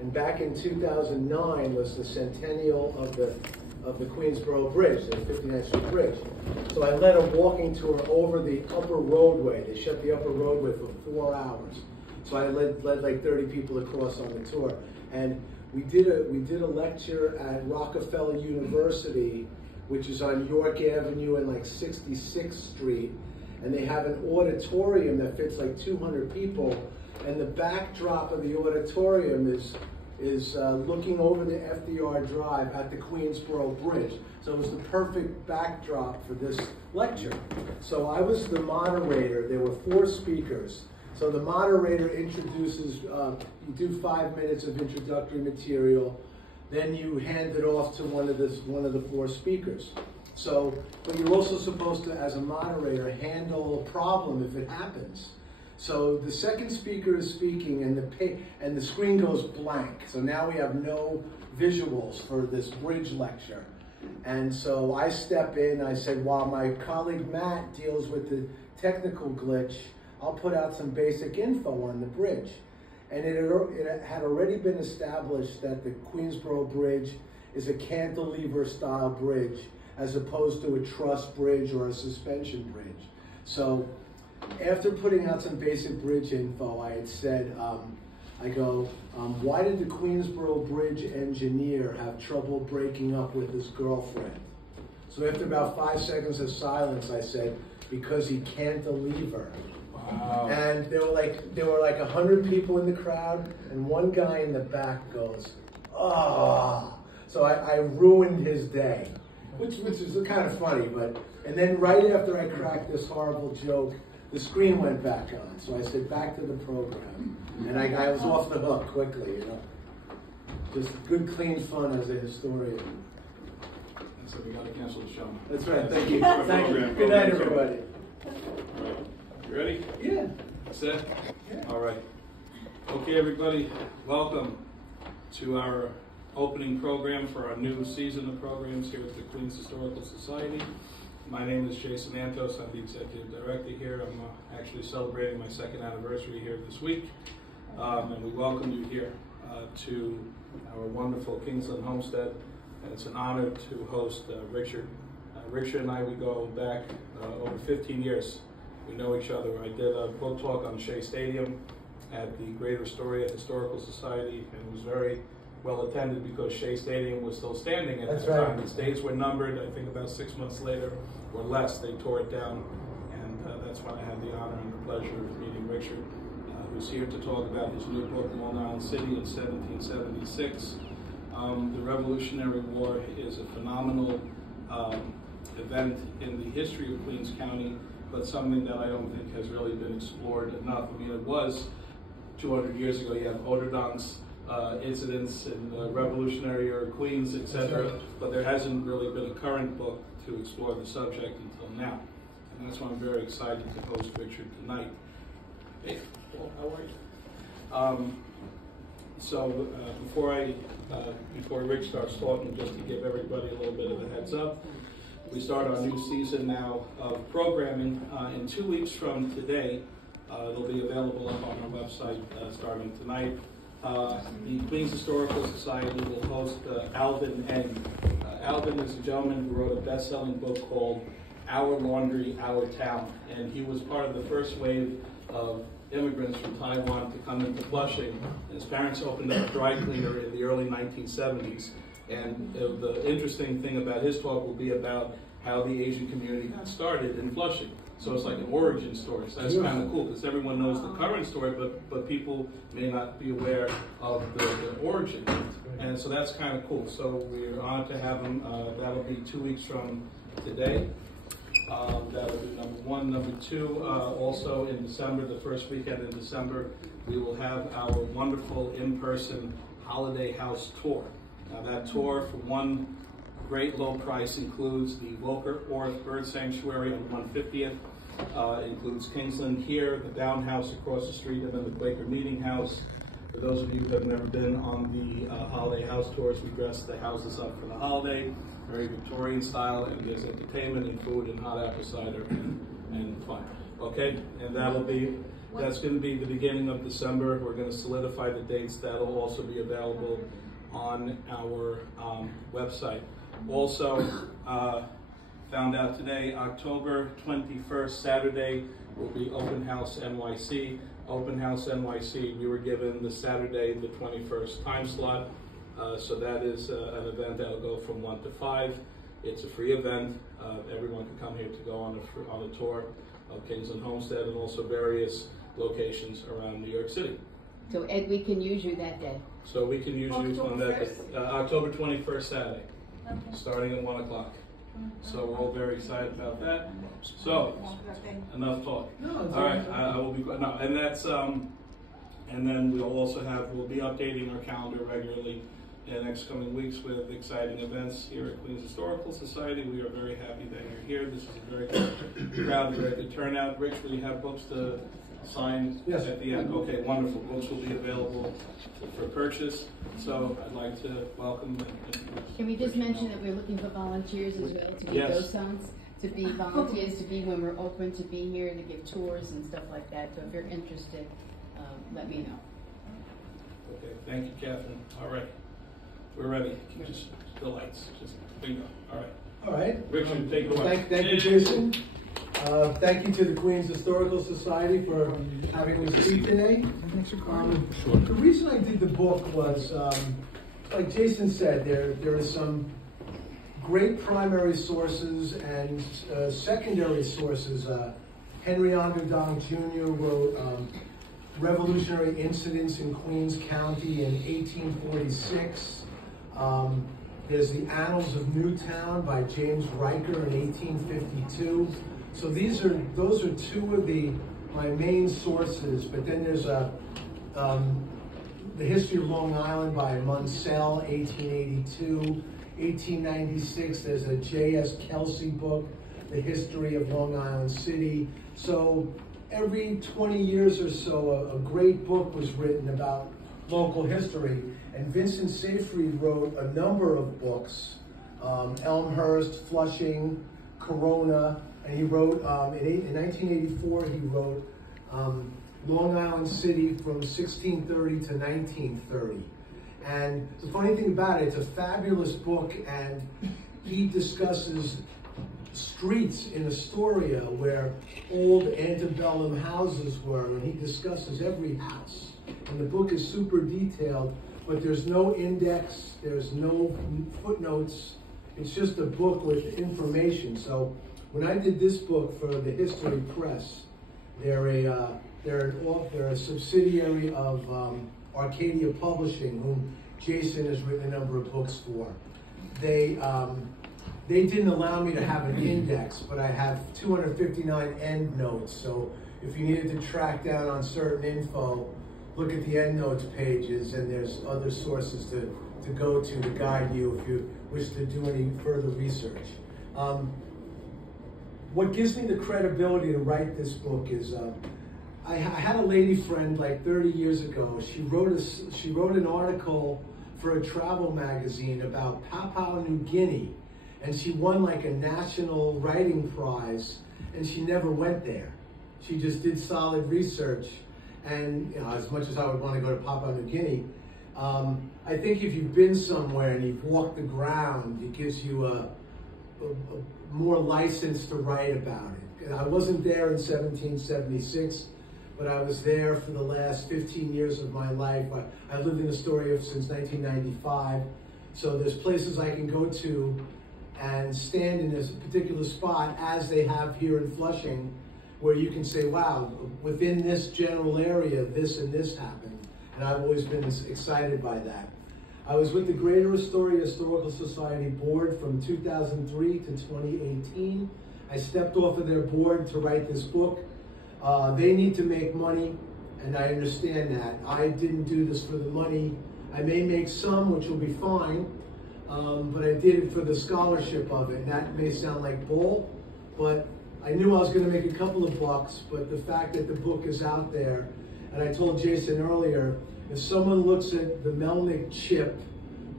And back in 2009 was the centennial of the Queensboro Bridge, the 59th Street Bridge. So I led a walking tour over the upper roadway. They shut the upper roadway for 4 hours. So I led like 30 people across on the tour. And we did a lecture at Rockefeller University, which is on York Avenue and like 66th Street. And they have an auditorium that fits like 200 people. And the backdrop of the auditorium is looking over the FDR Drive at the Queensboro Bridge. So it was the perfect backdrop for this lecture. So I was the moderator. There were 4 speakers. So the moderator introduces, you do 5 minutes of introductory material, then you hand it off to one of the 4 speakers. So, but you're also supposed to, as a moderator, handle a problem if it happens. So the second speaker is speaking and the screen goes blank. So now we have no visuals for this bridge lecture. And so I step in, I said, while my colleague Matt deals with the technical glitch, I'll put out some basic info on the bridge. And it had already been established that the Queensboro Bridge is a cantilever style bridge as opposed to a truss bridge or a suspension bridge. So after putting out some basic bridge info, I had said, why did the Queensboro Bridge engineer have trouble breaking up with his girlfriend? So after about 5 seconds of silence, I said, because he cantilever. Wow. And there were like 100 people in the crowd, and one guy in the back goes, "Oh!" So I ruined his day, which is kind of funny. And then right after I cracked this horrible joke, the screen went back on. So I said, "Back to the program," and I was off the hook quickly. You know, just good, clean fun as a historian. So we got to cancel the show. That's right. Thank you. Thank you. Good night, everybody. All right. You ready? Yeah. Set? Yeah. All right. Okay, everybody, welcome to our opening program for our new season of programs here at the Queens Historical Society. My name is Jason Antos. I'm the Executive Director here. I'm actually celebrating my 2nd anniversary here this week. And we welcome you here to our wonderful Kingsland Homestead. And it's an honor to host Richard. Richard and I, we go back over 15 years. We know each other. I did a book talk on Shea Stadium at the Greater Astoria Historical Society, and it was very well attended because Shea Stadium was still standing at that time. Its days were numbered. I think about 6 months later or less, they tore it down, and that's when I had the honor and the pleasure of meeting Richard, who's here to talk about his new book, Long Island City in 1776. The Revolutionary War is a phenomenal event in the history of Queens County, but something that I don't think has really been explored enough. I mean, it was 200 years ago. You have Oderdonk's incidents in the Revolutionary or Queens, etc., but there hasn't really been a current book to explore the subject until now. And that's why I'm very excited to host Richard tonight. Hey, Paul, how are you? Before Rich starts talking, just to give everybody a little bit of a heads up, we start our new season now of programming in 2 weeks from today. It'll be available up on our website starting tonight. The Queens Historical Society will host Alvin Eng. Alvin is a gentleman who wrote a best-selling book called Our Laundry, Our Town, and he was part of the first wave of immigrants from Taiwan to come into Flushing. His parents opened up a dry cleaner in the early 1970s. And the interesting thing about his talk will be about how the Asian community got started in Flushing. So it's like an origin story. So that's kind of cool because everyone knows the current story, but people may not be aware of the origin. And so that's kind of cool. So we're honored to have him. That'll be 2 weeks from today. That'll be number one. Number two, also in December, the first weekend in December, we will have our wonderful in-person holiday house tour. Now that tour, for one great low price, includes the Volker Orth Bird Sanctuary on 150th, includes Kingsland here, the Down House across the street, and then the Quaker Meeting House. For those of you who have never been on the holiday house tours, we dress the houses up for the holiday, very Victorian style, and there's entertainment and food and hot apple cider and fun. Okay, and that'll be That's going to be the beginning of December. We're going to solidify the dates. That'll also be available on our website. Also, found out today, October 21st, Saturday, will be Open House NYC. Open House NYC, we were given the Saturday, the 21st time slot. So that is an event that will go from 1 to 5. It's a free event. Everyone can come here to go on a tour of Kingsland Homestead and also various locations around New York City. So Ed, we can use you that day. So we can use you on that day, October 21st, Saturday, starting at 1 o'clock. So we're all very excited about that. So enough talk. All right, I will be no, and that's and then we'll be updating our calendar regularly in the next coming weeks with exciting events here at Queens Historical Society. We are very happy that you're here. This is a very good crowd, very good turnout. Rich, will you have books to sign at the end? Okay, wonderful. Books will be available for purchase. So I'd like to welcome. Can we just mention that we're looking for volunteers as well to be docents, to be volunteers, to be when we're open, to be here to give tours and stuff like that. So if you're interested, let me know. Okay, thank you, Catherine. All right. We're ready. Just the lights. Just bingo. All right. All right. Richard, take it away. Thank you, Jason. Thank you to the Queens Historical Society for having me speak today. The reason I did the book was, like Jason said, there are some great primary sources and secondary sources. Henry Onderdonk Jr. wrote Revolutionary Incidents in Queens County in 1846. There's the Annals of Newtown by James Riker in 1852. So those are two of my main sources. But then there's the History of Long Island by Munsell, 1882. 1896, there's a J.S. Kelsey book, The History of Long Island City. So every 20 years or so, a great book was written about local history. And Vincent Seyfried wrote a number of books, Elmhurst, Flushing, Corona, and he wrote, in 1984, he wrote Long Island City from 1630 to 1930. And the funny thing about it, it's a fabulous book, and he discusses streets in Astoria where old antebellum houses were, and he discusses every house. And the book is super detailed, but there's no index, there's no footnotes. It's just a book with information. So when I did this book for the History Press, they're a subsidiary of Arcadia Publishing, whom Jason has written a number of books for. They didn't allow me to have an index, but I have 259 endnotes. So if you needed to track down on certain info, look at the endnotes pages, and there's other sources to go to guide you if you wish to do any further research. What gives me the credibility to write this book is I had a lady friend like 30 years ago. She wrote an article for a travel magazine about Papua New Guinea, and she won like a national writing prize, and she never went there. She just did solid research, and as much as I would want to go to Papua New Guinea, I think if you've been somewhere and you've walked the ground, it gives you a more license to write about it. I wasn't there in 1776, but I was there for the last 15 years of my life. I've lived in Astoria since 1995, so there's places I can go to and stand in this particular spot, as they have here in Flushing, where you can say, wow, within this general area, this and this happened. And I've always been excited by that. I was with the Greater Astoria Historical Society board from 2003 to 2018. I stepped off of their board to write this book. They need to make money, and I understand that. I didn't do this for the money. I may make some, which will be fine, but I did it for the scholarship of it. And that may sound like bull, but I knew I was going to make a couple of bucks, but the fact that the book is out there, and I told Jason earlier, if someone looks at the Melnick chip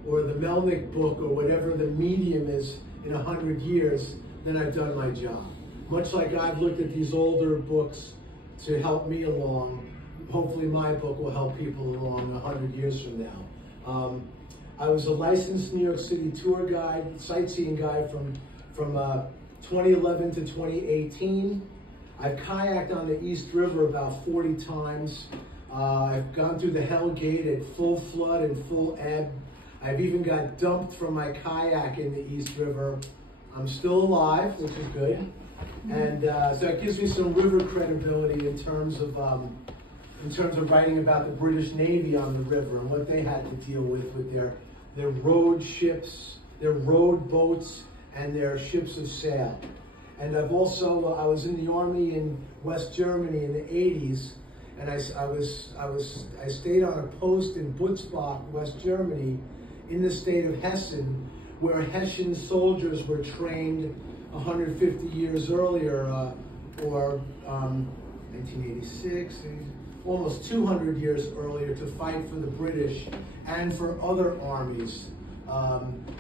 or the Melnick book or whatever the medium is in 100 years, then I've done my job. Much like I've looked at these older books to help me along. Hopefully my book will help people along 100 years from now. I was a licensed New York City tour guide, sightseeing guide from 2011 to 2018. I've kayaked on the East River about 40 times. I've gone through the Hell Gate at full flood and full ebb. I've even got dumped from my kayak in the East River. I'm still alive, which is good. And so it gives me some river credibility in terms of writing about the British Navy on the river and what they had to deal with their road ships, their road boats, and their ships of sail. And I've also, I was in the Army in West Germany in the 80s, and I stayed on a post in Butzbach, West Germany, in the state of Hessen, where Hessian soldiers were trained 150 years earlier, or 1986, almost 200 years earlier, to fight for the British and for other armies.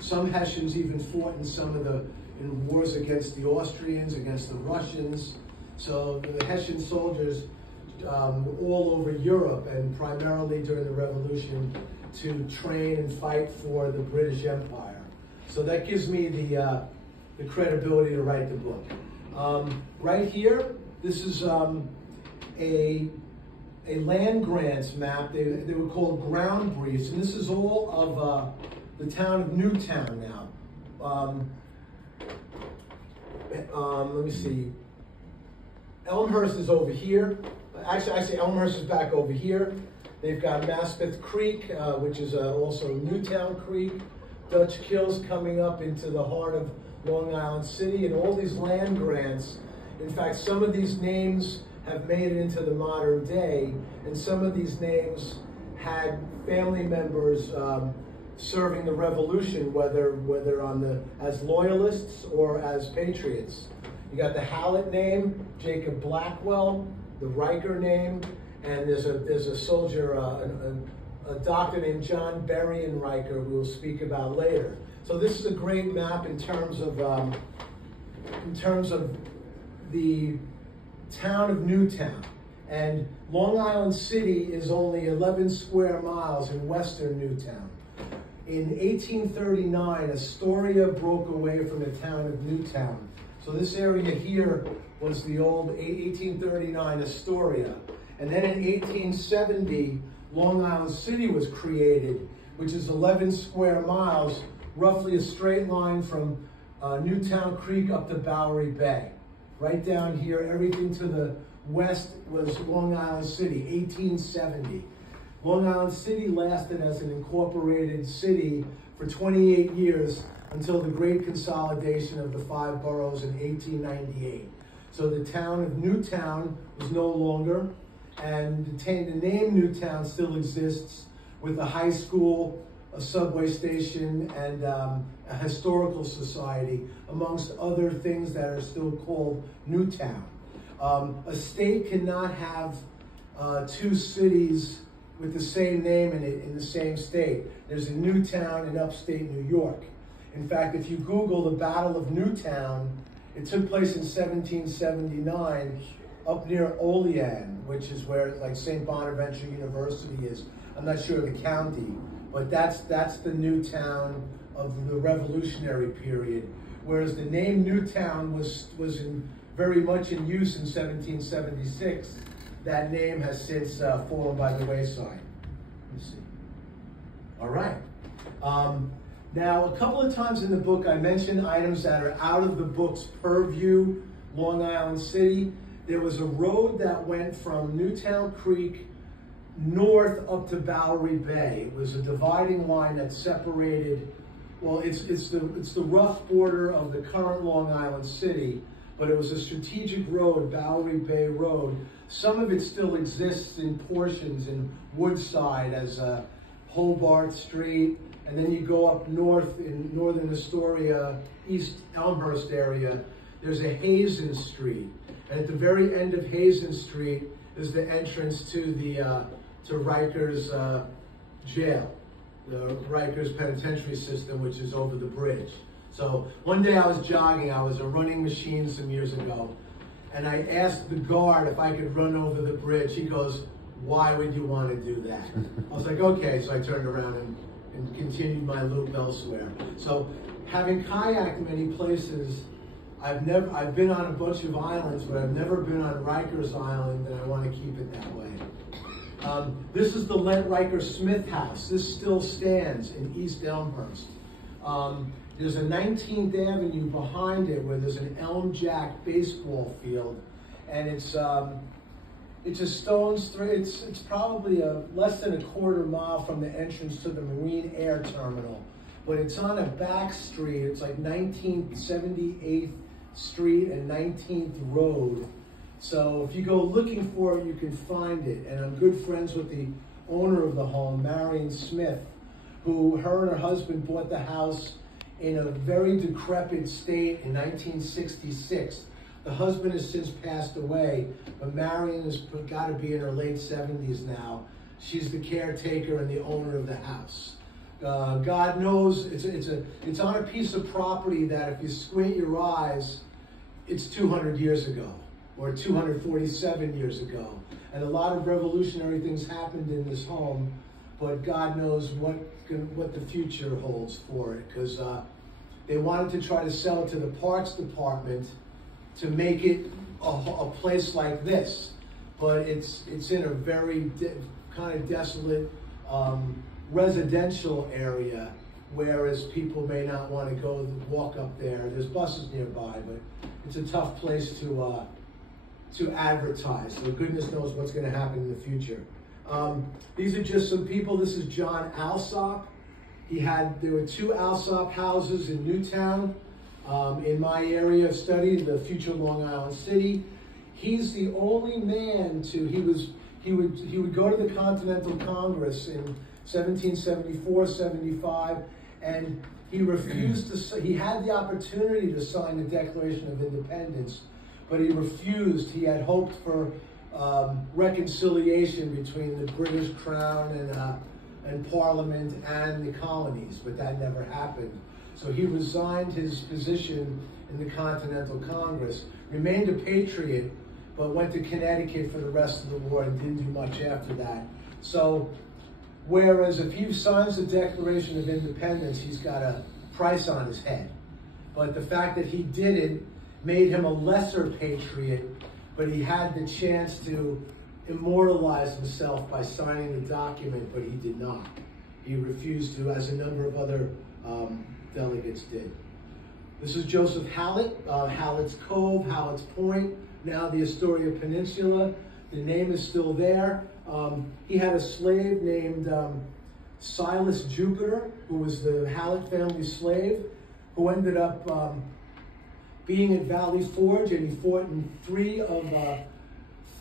Some Hessians even fought in wars against the Austrians, against the Russians. So the Hessian soldiers were all over Europe, and primarily during the Revolution, to train and fight for the British Empire. So that gives me the credibility to write the book. Right here, this is a land grants map. They were called ground briefs, and this is all of the town of Newtown now. Let me see. Elmhurst is over here. Actually, Elmhurst is back over here. They've got Maspeth Creek, which is also Newtown Creek. Dutch Kills coming up into the heart of Long Island City, and all these land grants. In fact, some of these names have made it into the modern day, and some of these names had family members serving the revolution, whether as loyalists or as patriots. You got the Hallett name, Jacob Blackwell, the Riker name, and there's a soldier, a doctor named John Berrien Riker, who we'll speak about later. So this is a great map in terms of the town of Newtown. And Long Island City is only 11 square miles in western Newtown. In 1839, Astoria broke away from the town of Newtown. So this area here was the old 1839 Astoria. And then in 1870, Long Island City was created, which is 11 square miles, roughly a straight line from Newtown Creek up to Bowery Bay. Right down here, everything to the west was Long Island City, 1870. Long Island City lasted as an incorporated city for 28 years until the great consolidation of the 5 boroughs in 1898. So the town of Newtown was no longer, and the name Newtown still exists, with a high school, a subway station, and a historical society, amongst other things that are still called Newtown. A state cannot have 2 cities with the same name in the same state. There's a Newtown in upstate New York. In fact, if you Google the Battle of Newtown, it took place in 1779 up near Olean, which is where like St. Bonaventure University is. I'm not sure of the county, but that's the Newtown of the Revolutionary period. Whereas the name Newtown was very much in use in 1776. That name has since fallen by the wayside. Let me see. All right. Now, a couple of times in the book, I mentioned items that are out of the book's purview. Long Island City. There was a road that went from Newtown Creek north up to Bowery Bay. It was a dividing line that separated, well, it's the rough border of the current Long Island City, but it was a strategic road, Bowery Bay Road. Some of it still exists in portions in Woodside as Hobart Street, and then you go up north in northern Astoria, East Elmhurst area, there's a Hazen Street. And at the very end of Hazen Street is the entrance to the to Rikers jail, the Rikers penitentiary system, which is over the bridge. So one day I was jogging, I was a running machine some years ago, and I asked the guard if I could run over the bridge. He goes, "Why would you want to do that?" I was like, okay, so I turned around and continued my loop elsewhere. So having kayaked many places, I've been on a bunch of islands, but I've never been on Rikers Island, and I want to keep it that way. This is the Lent Riker Smith House. This still stands in East Elmhurst. There's a 19th Avenue behind it where there's an Elm Jack baseball field, and it's a stone's throw. It's probably less than a quarter mile from the entrance to the Marine Air Terminal, but it's on a back street. It's like 19th, 78th Street and 19th Road. So if you go looking for it, you can find it. And I'm good friends with the owner of the home, Marion Smith, who her and her husband bought the house in a very decrepit state in 1966. The husband has since passed away, but Marion has got to be in her late 70s now. She's the caretaker and the owner of the house. God knows it's on a piece of property that if you squint your eyes, it's 200 years ago or 247 years ago. And a lot of revolutionary things happened in this home, but God knows what the future holds for it, because they wanted to try to sell it to the Parks Department to make it a place like this, but it's in a very kind of desolate residential area, whereas people may not want to go walk up there. There's buses nearby, but it's a tough place to advertise. So goodness knows what's going to happen in the future. These are just some people. This is John Alsop. There were 2 Alsop houses in Newtown. In my area of study, the future Long Island City. He's the only man he would go to the Continental Congress in 1774, 75, and he refused to, he had the opportunity to sign the Declaration of Independence, but he refused. He had hoped for reconciliation between the British Crown and Parliament and the colonies, but that never happened. So he resigned his position in the Continental Congress, remained a patriot, but went to Connecticut for the rest of the war and didn't do much after that. So, whereas if he signs the Declaration of Independence, he's got a price on his head. But the fact that he didn't made him a lesser patriot, but he had the chance to immortalize himself by signing the document, but he did not. He refused to, as a number of other delegates did. This is Joseph Hallett, Hallett's Cove, Hallett's Point, now the Astoria Peninsula. The name is still there. He had a slave named Silas Jupiter, who was the Hallett family slave, who ended up being at Valley Forge, and he fought in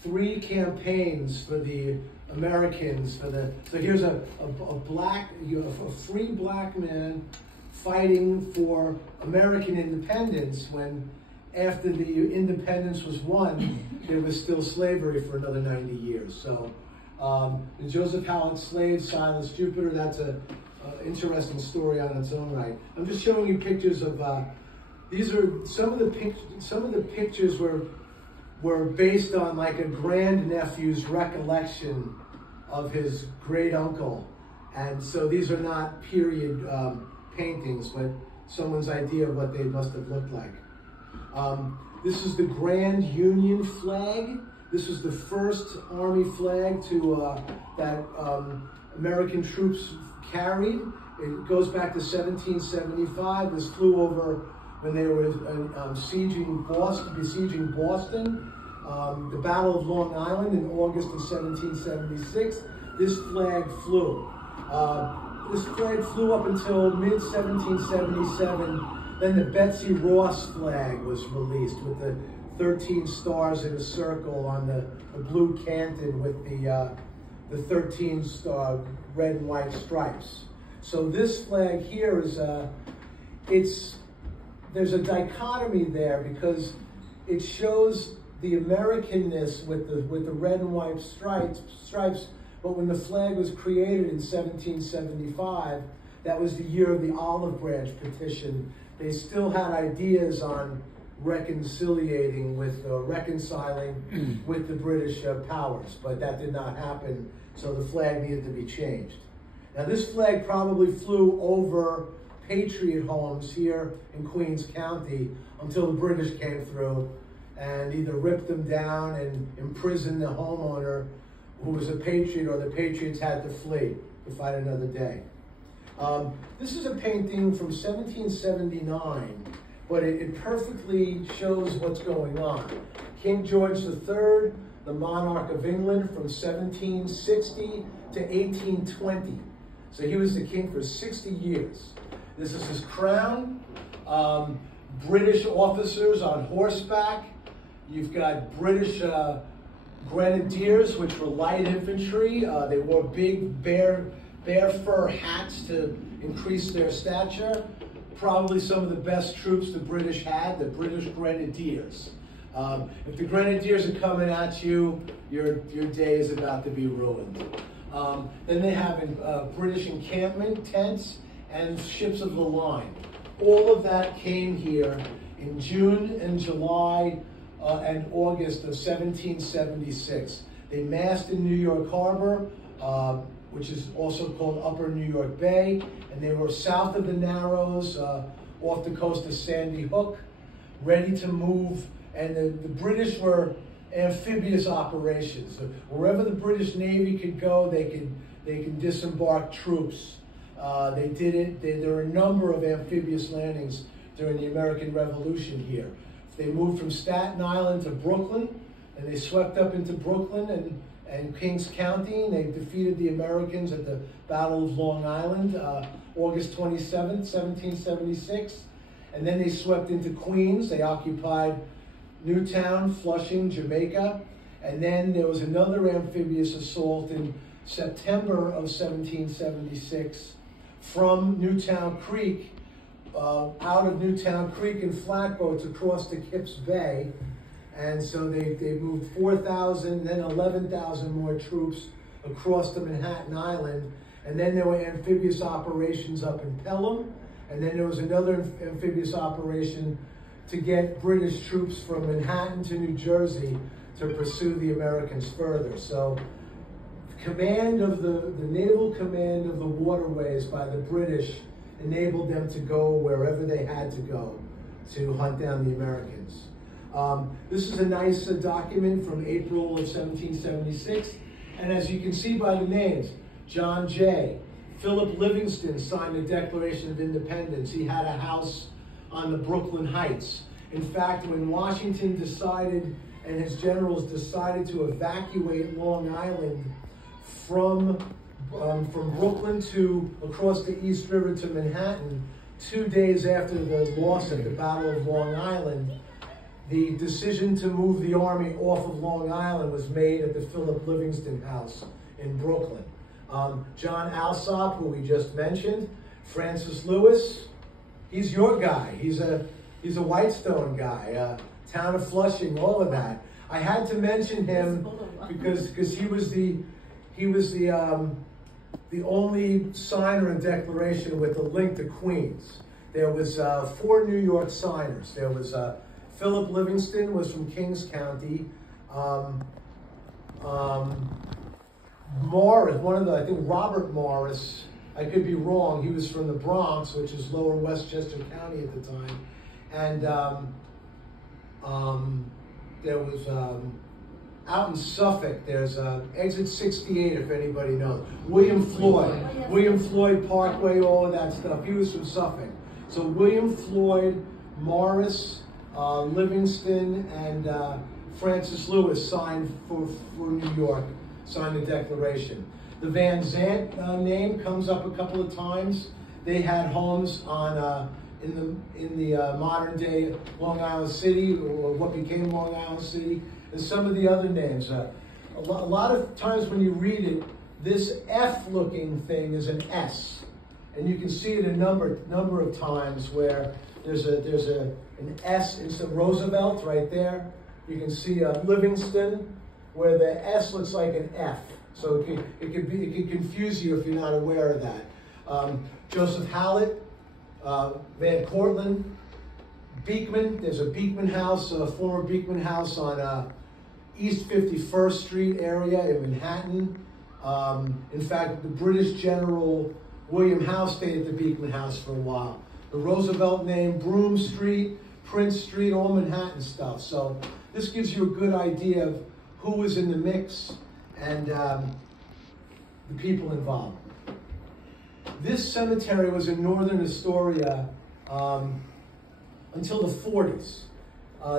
3 campaigns for the Americans. So here's a free black man fighting for American independence when, after the independence was won, there was still slavery for another 90 years. So the Joseph Hallett slave, Silas Jupiter, that's an interesting story on its own right. I'm just showing you pictures of, these are some of the pictures were based on like a grandnephew's recollection of his great uncle. And so these are not period paintings, but someone's idea of what they must have looked like. This is the Grand Union flag. This was the first Army flag that American troops carried. It goes back to 1775. This flew over when they were besieging Boston. The Battle of Long Island in August of 1776. This flag flew. This flag flew up until mid-1777. Then the Betsy Ross flag was released with the 13 stars in a circle on the blue canton with the 13 star red and white stripes. So this flag here is there's a dichotomy there because it shows the Americanness with the red and white stripes. But when the flag was created in 1775, that was the year of the Olive Branch Petition. They still had ideas on reconciling with the British powers, but that did not happen, so the flag needed to be changed. Now this flag probably flew over Patriot homes here in Queens County until the British came through and either ripped them down and imprisoned the homeowner who was a Patriot, or the Patriots had to flee to fight another day. This is a painting from 1779, but it perfectly shows what's going on. King George III, the monarch of England from 1760 to 1820. So he was the king for 60 years. This is his crown. British officers on horseback. You've got British grenadiers, which were light infantry. They wore big bear fur hats to increase their stature. Probably some of the best troops the British had, the British grenadiers. If the grenadiers are coming at you, your day is about to be ruined. Then they have British encampment tents and ships of the line. All of that came here in June and July and August of 1776. They massed in New York Harbor, which is also called Upper New York Bay, and they were south of the Narrows, off the coast of Sandy Hook, ready to move. And the British were amphibious operations. So wherever the British Navy could go, they could disembark troops. They did it. There were a number of amphibious landings during the American Revolution here. They moved from Staten Island to Brooklyn, and they swept up into Brooklyn and Kings County, and they defeated the Americans at the Battle of Long Island, August 27th, 1776. And then they swept into Queens. They occupied Newtown, Flushing, Jamaica. And then there was another amphibious assault in September of 1776 from Newtown Creek, out of Newtown Creek in flatboats across to Kips Bay. And so they moved 4,000, then 11,000 more troops across to Manhattan Island. And then there were amphibious operations up in Pelham. And then there was another amphibious operation to get British troops from Manhattan to New Jersey to pursue the Americans further. So command of the naval command of the waterways by the British enabled them to go wherever they had to go to hunt down the Americans. This is a nice document from April of 1776. And as you can see by the names, John Jay, Philip Livingston signed the Declaration of Independence. He had a house on the Brooklyn Heights. In fact, when Washington decided and his generals decided to evacuate Long Island from Brooklyn to across the East River to Manhattan, 2 days after the loss at the Battle of Long Island, the decision to move the army off of Long Island was made at the Philip Livingston House in Brooklyn. John Alsop, who we just mentioned, Francis Lewis, he's your guy. He's a Whitestone guy, town of Flushing, all of that. I had to mention him because he was the only signer and declaration with a link to Queens. There was 4 New York signers. There was Philip Livingston was from Kings County. Morris, I think Robert Morris, I could be wrong, he was from the Bronx, which is lower Westchester County at the time. And there was, out in Suffolk, there's exit 68, if anybody knows. William Floyd Parkway, all of that stuff. He was from Suffolk. So William Floyd, Morris, Livingston, and Francis Lewis signed for New York, signed the Declaration. The Van Zandt name comes up a couple of times. They had homes on in the modern day Long Island City, or what became Long Island City, and some of the other names. A lot of times when you read it, this F-looking thing is an S, and you can see it a number of times where there's an S. It's a Roosevelt right there. You can see Livingston, where the S looks like an F. So it could confuse you if you're not aware of that. Joseph Hallett, Van Cortlandt, Beekman, there's a Beekman house, a former Beekman house on East 51st Street area in Manhattan. In fact, the British General William Howe stayed at the Beekman house for a while. The Roosevelt name, Broome Street, Prince Street, all Manhattan stuff. So this gives you a good idea of who was in the mix and the people involved. This cemetery was in northern Astoria until the 40s.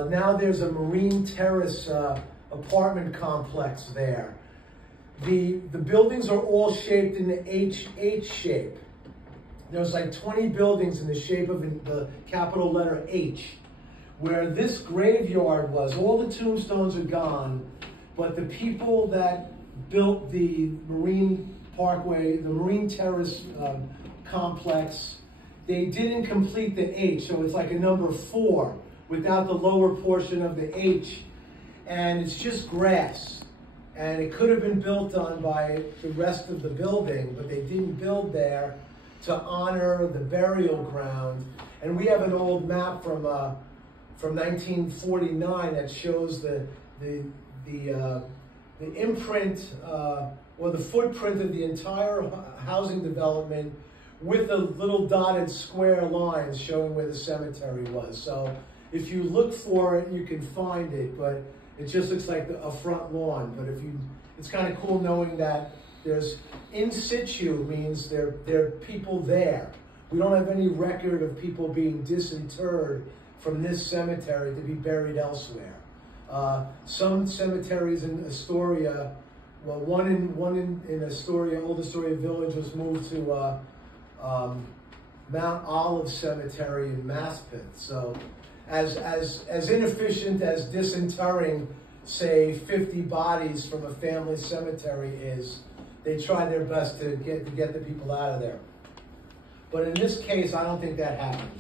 Now there's a Marine Terrace apartment complex there. The buildings are all shaped in the H shape. There's like 20 buildings in the shape of the capital letter H. Where this graveyard was, all the tombstones are gone, but the people that built the Marine Parkway, the Marine Terrace complex, they didn't complete the H, so it's like a number 4 without the lower portion of the H, and it's just grass. And it could have been built on by the rest of the building, but they didn't build there to honor the burial ground. And we have an old map from 1949 that shows the imprint or the footprint of the entire housing development with the little dotted square lines showing where the cemetery was. So if you look for it, you can find it, but it just looks like a front lawn. But it's kind of cool knowing that there's in situ means there are people there. We don't have any record of people being disinterred from this cemetery to be buried elsewhere. Some cemeteries in Astoria, well, one in Astoria, Old Astoria Village, was moved to Mount Olive Cemetery in Maspeth. So, as inefficient as disinterring, say, 50 bodies from a family cemetery is, they try their best to get the people out of there. But in this case, I don't think that happened.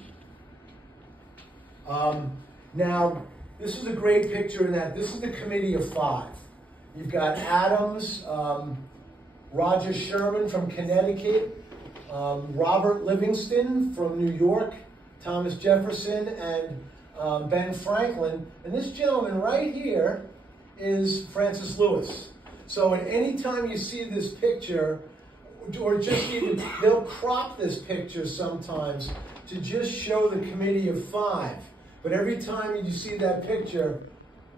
Now, this is a great picture in that this is the Committee of 5. You've got Adams, Roger Sherman from Connecticut, Robert Livingston from New York, Thomas Jefferson, and Ben Franklin. And this gentleman right here is Francis Lewis. So at any time you see this picture, or just even, they'll crop this picture sometimes to just show the Committee of 5. But every time you see that picture,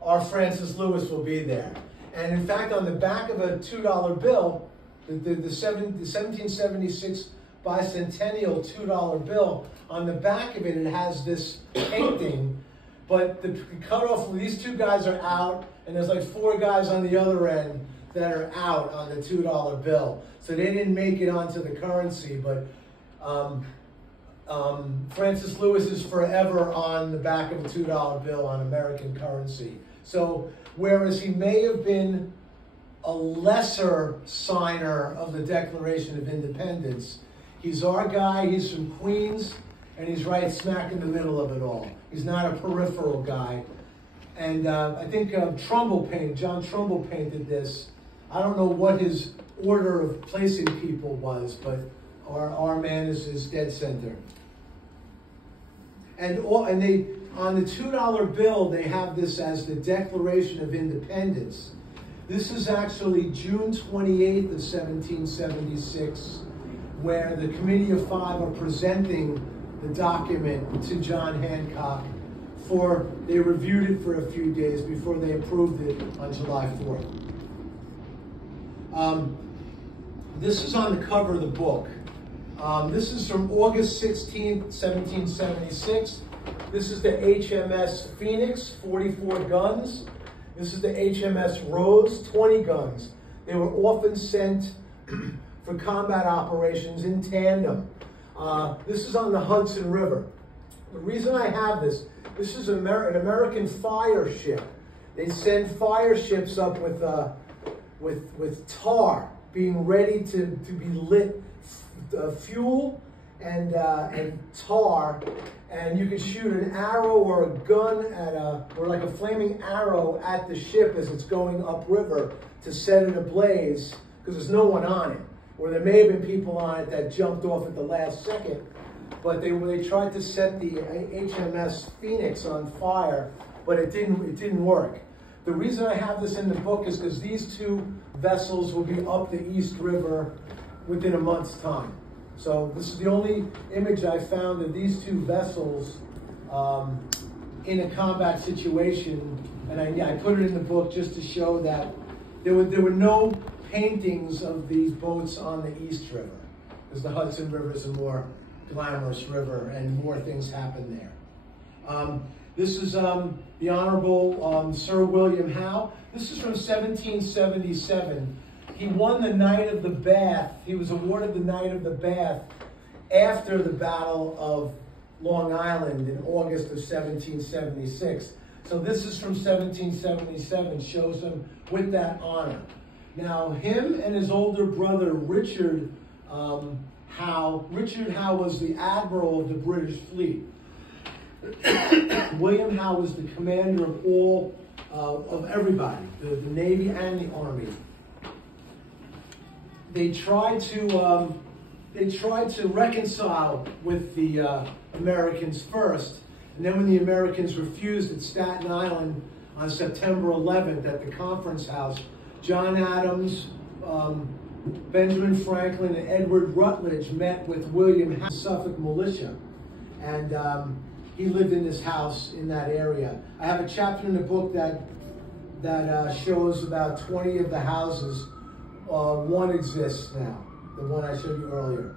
our Francis Lewis will be there. And in fact, on the back of a $2 bill, the 1776 bicentennial $2 bill, on the back of it, it has this painting, but the cutoff, these two guys are out, and there's like 4 guys on the other end that are out on the $2 bill. So they didn't make it onto the currency, but Francis Lewis is forever on the back of a $2 bill on American currency. So whereas he may have been a lesser signer of the Declaration of Independence, he's our guy, he's from Queens, and he's right smack in the middle of it all. He's not a peripheral guy. And I think John Trumbull painted this. I don't know what his order of placing people was, but our man is dead center. And they, on the $2 bill, they have this as the Declaration of Independence. This is actually June 28th of 1776, where the Committee of 5 are presenting the document to John Hancock. They reviewed it for a few days before they approved it on July 4th. This is on the cover of the book. This is from August 16th, 1776. This is the HMS Phoenix, 44 guns. This is the HMS Rose, 20 guns. They were often sent for combat operations in tandem. This is on the Hudson River. The reason I have this is an American fire ship. They send fire ships up with tar, being ready to be lit, fuel and tar, and you could shoot an arrow or a gun or like a flaming arrow at the ship as it's going upriver to set it ablaze, because there's no one on it. Or there may have been people on it that jumped off at the last second. but they tried to set the HMS Phoenix on fire, but it didn't work. The reason I have this in the book is because these two vessels will be up the East River within a month's time. So this is the only image I found of these two vessels in a combat situation, and I put it in the book just to show that there were no paintings of these boats on the East River, because the Hudson River is a more glamorous river and more things happen there. This is the Honorable Sir William Howe. This is from 1777. He won the Knight of the Bath. He was awarded the Knight of the Bath after the Battle of Long Island in August of 1776. So this is from 1777, shows him with that honor. Now, him and his older brother, Richard Howe was the admiral of the British fleet. William Howe was the commander of all, of everybody, the Navy and the Army. They tried to reconcile with the Americans first, and then when the Americans refused at Staten Island on September 11th at the Conference House, John Adams, Benjamin Franklin, and Edward Rutledge met with William Howe, Suffolk militia, and he lived in this house in that area. I have a chapter in the book that shows about 20 of the houses. One exists now, the one I showed you earlier.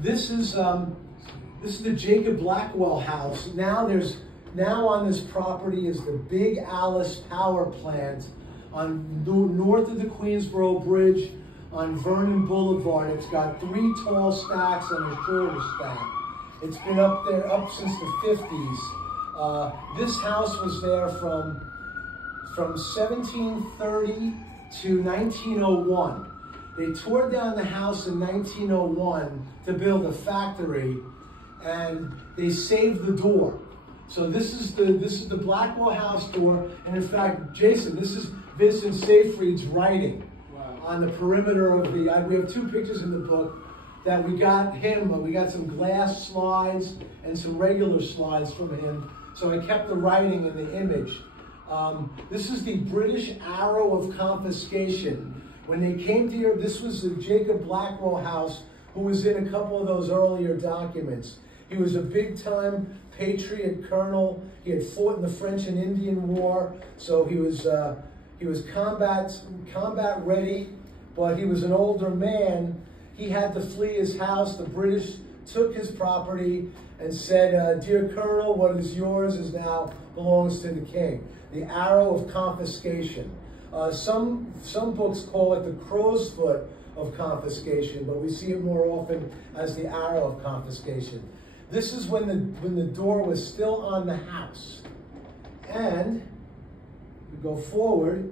This is the Jacob Blackwell house. Now on this property is the Big Alice power plant on north of the Queensboro Bridge on Vernon Boulevard. It's got 3 tall stacks and a shorter stack. It's been up there since the 50s. This house was there from 1730 to 1901. They tore down the house in 1901 to build a factory, and they saved the door. So this is the Blackwell House door, and in fact, Jason, this is Vincent Seyfried's writing on the perimeter of the. We have 2 pictures in the book that we got him, but we got some glass slides and some regular slides from him. So I kept the writing in the image. This is the British arrow of confiscation. When they came to Europe, this was the Jacob Blackwell house, who was in a couple of those earlier documents. He was a big-time patriot colonel. He had fought in the French and Indian War, so he was combat ready, but he was an older man. He had to flee his house. The British took his property and said, "Dear Colonel, what is yours now belongs to the king." The arrow of confiscation. Some books call it the crow's foot of confiscation, but we see it more often as the arrow of confiscation. This is when the door was still on the house. And we go forward.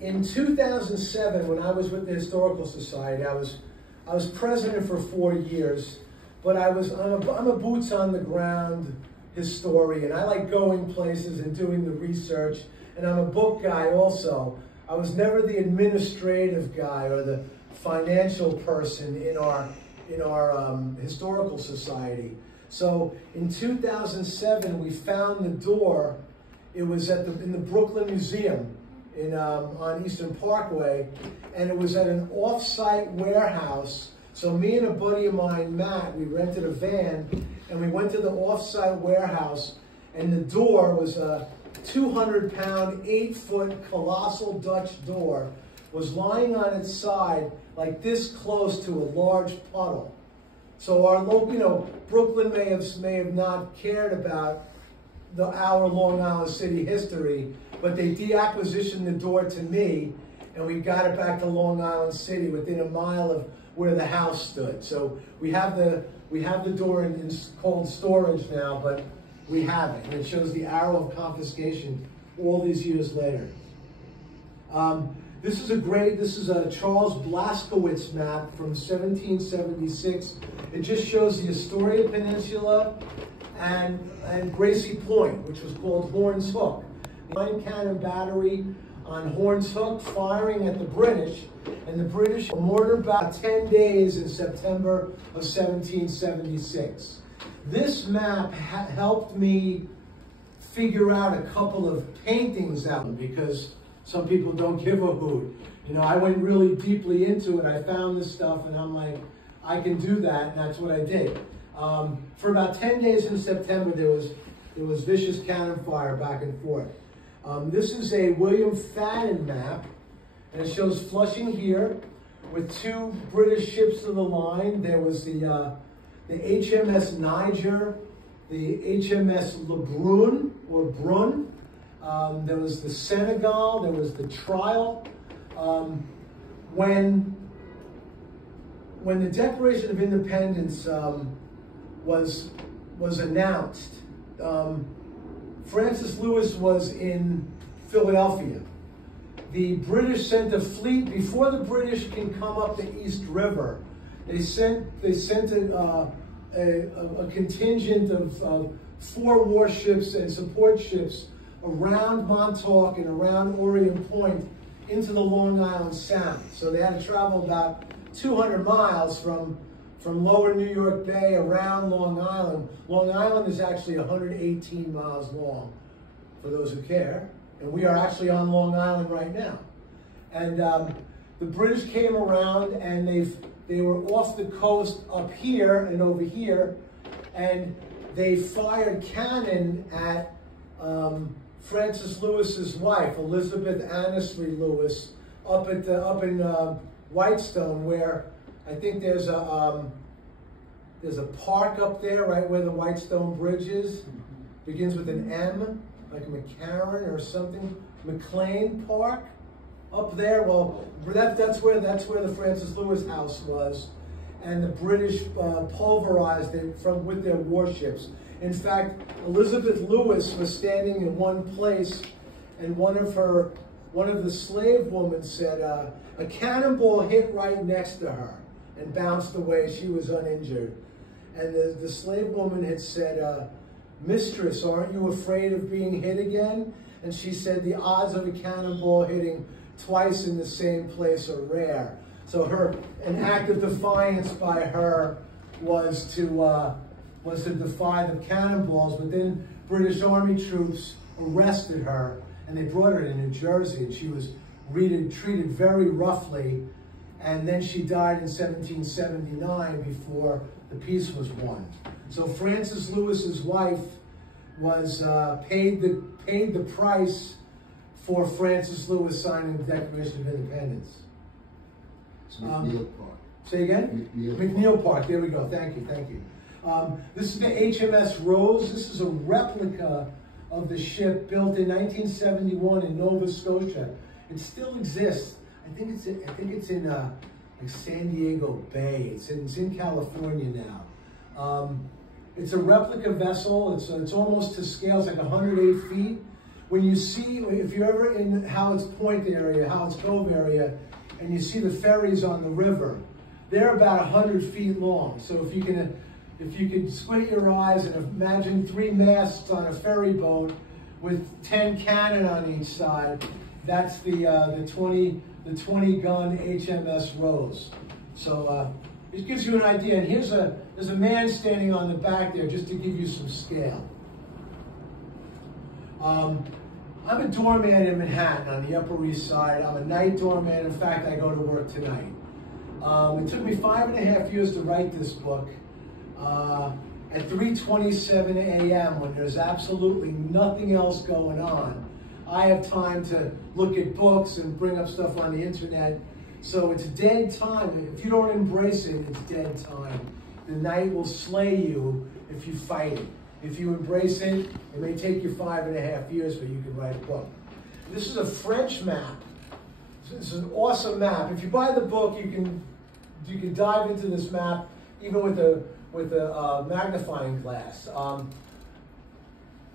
In 2007, when I was with the Historical Society, I was president for 4 years, but I'm a boots on the ground historian. I like going places and doing the research, and I'm a book guy also. I was never the administrative guy or the financial person in our Historical Society. So in 2007, we found the door. It was in the Brooklyn Museum on Eastern Parkway, and it was at an off-site warehouse. So me and a buddy of mine, Matt, we rented a van, and we went to the off-site warehouse, and the door was a 200-pound, 8-foot colossal Dutch door, was lying on its side like this close to a large puddle. So our local, Brooklyn may have not cared about our Long Island City history, but they deacquisitioned the door to me, and we got it back to Long Island City within a mile of where the house stood. So we have the door in cold storage now, but we have it, and it shows the arrow of confiscation all these years later. This is a Charles Blaskowitz map from 1776. It just shows the Astoria Peninsula and Gracie Point, which was called Horns Hook. 9-cannon battery on Horn's Hook firing at the British, and the British mortared about 10 days in September of 1776. This map helped me figure out a couple of paintings out, because some people don't give a hoot. You know, I went really deeply into it. I found this stuff and I'm like, I can do that, and that's what I did. For about 10 days in September, there was vicious cannon fire back and forth. This is a William Fadden map, and it shows Flushing here with 2 British ships of the line. There was the HMS Niger, the HMS Lebrun or Brun. There was the Senegal. There was the Trial. When the Declaration of Independence was announced, Francis Lewis was in Philadelphia. The British sent a fleet. Before the British can come up the East River, they sent a contingent of 4 warships and support ships around Montauk and around Orient Point into the Long Island Sound. So they had to travel about 200 miles from lower New York Bay around Long Island. Long Island is actually 118 miles long, for those who care. And we are actually on Long Island right now. And the British came around, and they were off the coast up here and over here, and they fired cannon at Francis Lewis's wife, Elizabeth Annesley Lewis, up in Whitestone, where I think there's a park up there, right where the Whitestone Bridge is. Begins with an M, like McCarran or something. McLean Park, up there. Well, that's where the Francis Lewis house was, and the British pulverized it with their warships. In fact, Elizabeth Lewis was standing in one place, and one of the slave women said a cannonball hit right next to her and bounced away. She was uninjured. And the slave woman had said, "Mistress, aren't you afraid of being hit again?" And she said, "The odds of a cannonball hitting twice in the same place are rare." So an act of defiance by her was to defy the cannonballs. But then British Army troops arrested her, and they brought her to New Jersey, and she was treated very roughly. And then she died in 1779 before the peace was won. So Francis Lewis's wife was paid the price for Francis Lewis signing the Declaration of Independence. McNeil Park. Say again? McNeil Park. There we go. Thank you. Thank you. This is the HMS Rose. This is a replica of the ship built in 1971 in Nova Scotia. It still exists. I think it's in like San Diego Bay. It's in California now. It's a replica vessel. It's almost to scale. It's like 108 feet. When you see, if you're ever in Howard's Point area, Howard's Cove area, and you see the ferries on the river, they're about 100 feet long. So if you could squint your eyes and imagine 3 masts on a ferry boat with 10 cannon on each side, that's the 20-gun HMS Rose. So it gives you an idea. And there's a man standing on the back there just to give you some scale. I'm a doorman in Manhattan on the Upper East Side. I'm a night doorman. In fact, I go to work tonight. It took me 5.5 years to write this book. At 3:27 a.m., when there's absolutely nothing else going on, I have time to look at books and bring up stuff on the internet. So it's dead time. If you don't embrace it, it's dead time. The night will slay you if you fight it. If you embrace it, it may take you 5.5 years, but you can write a book. This is a French map. This is an awesome map. If you buy the book, you can dive into this map even with a magnifying glass.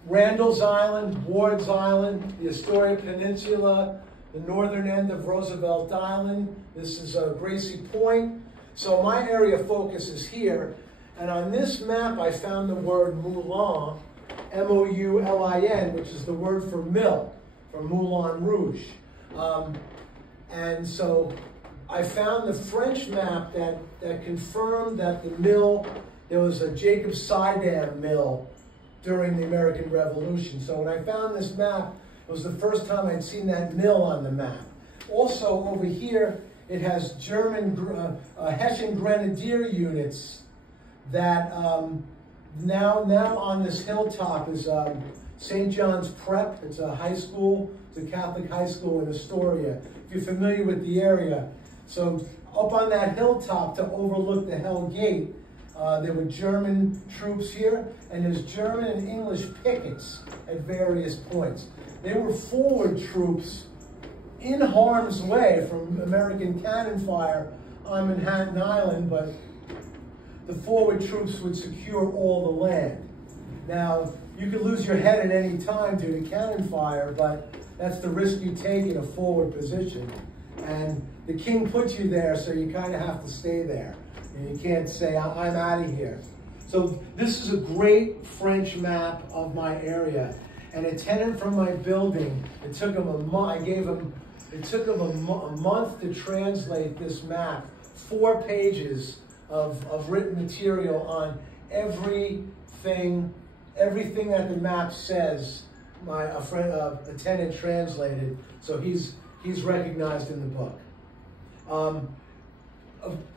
Randall's Island, Ward's Island, the Astoria Peninsula, the northern end of Roosevelt Island. This is Gracie Point. So my area of focus is here. And on this map, I found the word Moulin, M-O-U-L-I-N, which is the word for mill, from Moulin Rouge. And so I found the French map that confirmed that the mill, there was a Jacob Sidam mill during the American Revolution. So when I found this map, it was the first time I'd seen that mill on the map. Also over here, it has German Hessian Grenadier units that now on this hilltop is St. John's Prep. It's a high school, it's a Catholic high school in Astoria, if you're familiar with the area. So up on that hilltop to overlook the Hell Gate, there were German troops here, and there's German and English pickets at various points. They were forward troops in harm's way from American cannon fire on Manhattan Island, but the forward troops would secure all the land. Now, you could lose your head at any time due to cannon fire, but that's the risk you take in a forward position. And the king put you there, so you kind of have to stay there. And you can't say, I'm out of here. So this is a great French map of my area. And a tenant from my building, it took him a month, it took him a month to translate this map, 4 pages of written material on everything that the map says. A tenant translated, so he's recognized in the book.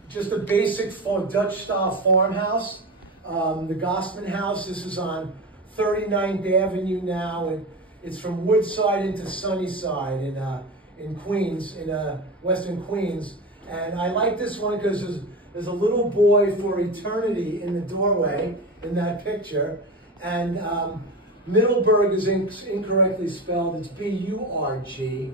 Just a basic Dutch-style farmhouse. The Gossman House, this is on 39th Avenue now. It's from Woodside into Sunnyside in Queens, in Western Queens. And I like this one because there's a little boy for eternity in the doorway in that picture. And Middleburg is incorrectly spelled. It's B-U-R-G.